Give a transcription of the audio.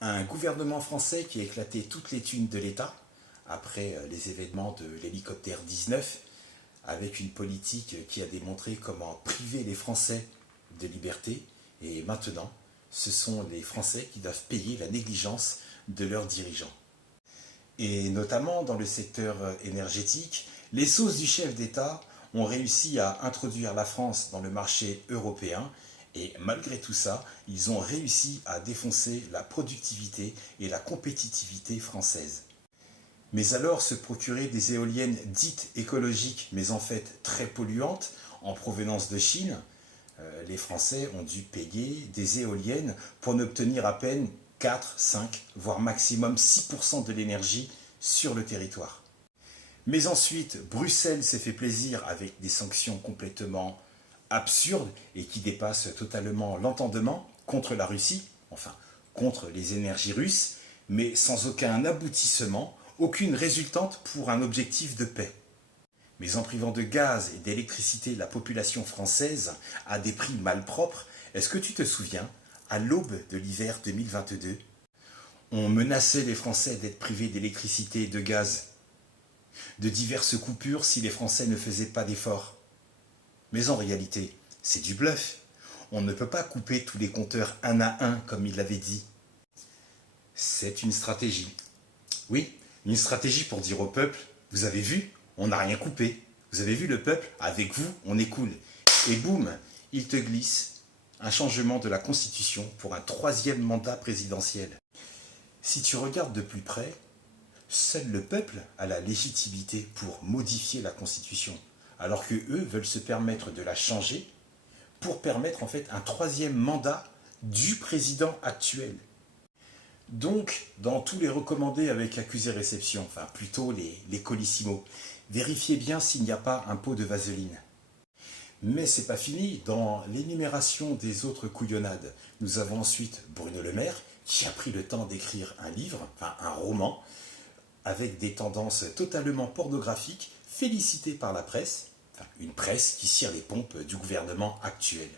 Un gouvernement français qui a éclaté toutes les thunes de l'État, après les événements de l'hélicoptère 19, avec une politique qui a démontré comment priver les Français de liberté, et maintenant, ce sont les Français qui doivent payer la négligence de leurs dirigeants. Et notamment dans le secteur énergétique, les sauces du chef d'État ont réussi à introduire la France dans le marché européen et malgré tout ça, ils ont réussi à défoncer la productivité et la compétitivité française. Mais alors se procurer des éoliennes dites écologiques mais en fait très polluantes en provenance de Chine, les Français ont dû payer des éoliennes pour n'obtenir à peine 4, 5, voire maximum 6% de l'énergie sur le territoire. Mais ensuite, Bruxelles s'est fait plaisir avec des sanctions complètement absurdes et qui dépassent totalement l'entendement contre la Russie, enfin contre les énergies russes, mais sans aucun aboutissement, aucune résultante pour un objectif de paix. Mais en privant de gaz et d'électricité la population française à des prix malpropres, est-ce que tu te souviens, à l'aube de l'hiver 2022, on menaçait les Français d'être privés d'électricité et de gaz, de diverses coupures si les Français ne faisaient pas d'efforts. Mais en réalité, c'est du bluff. On ne peut pas couper tous les compteurs un à un comme il l'avait dit. C'est une stratégie. Oui, une stratégie pour dire au peuple, vous avez vu, on n'a rien coupé. Vous avez vu le peuple, avec vous, on est cool. Et boum, il te glisse un changement de la Constitution pour un troisième mandat présidentiel. Si tu regardes de plus près, seul le peuple a la légitimité pour modifier la Constitution, alors que eux veulent se permettre de la changer pour permettre en fait un troisième mandat du président actuel. Donc, dans tous les recommandés avec accusé-réception, enfin plutôt les colissimos, vérifiez bien s'il n'y a pas un pot de vaseline. Mais c'est pas fini, dans l'énumération des autres couillonnades, nous avons ensuite Bruno Le Maire, qui a pris le temps d'écrire un livre, enfin un roman, avec des tendances totalement pornographiques, félicité par la presse, enfin une presse qui cire les pompes du gouvernement actuel.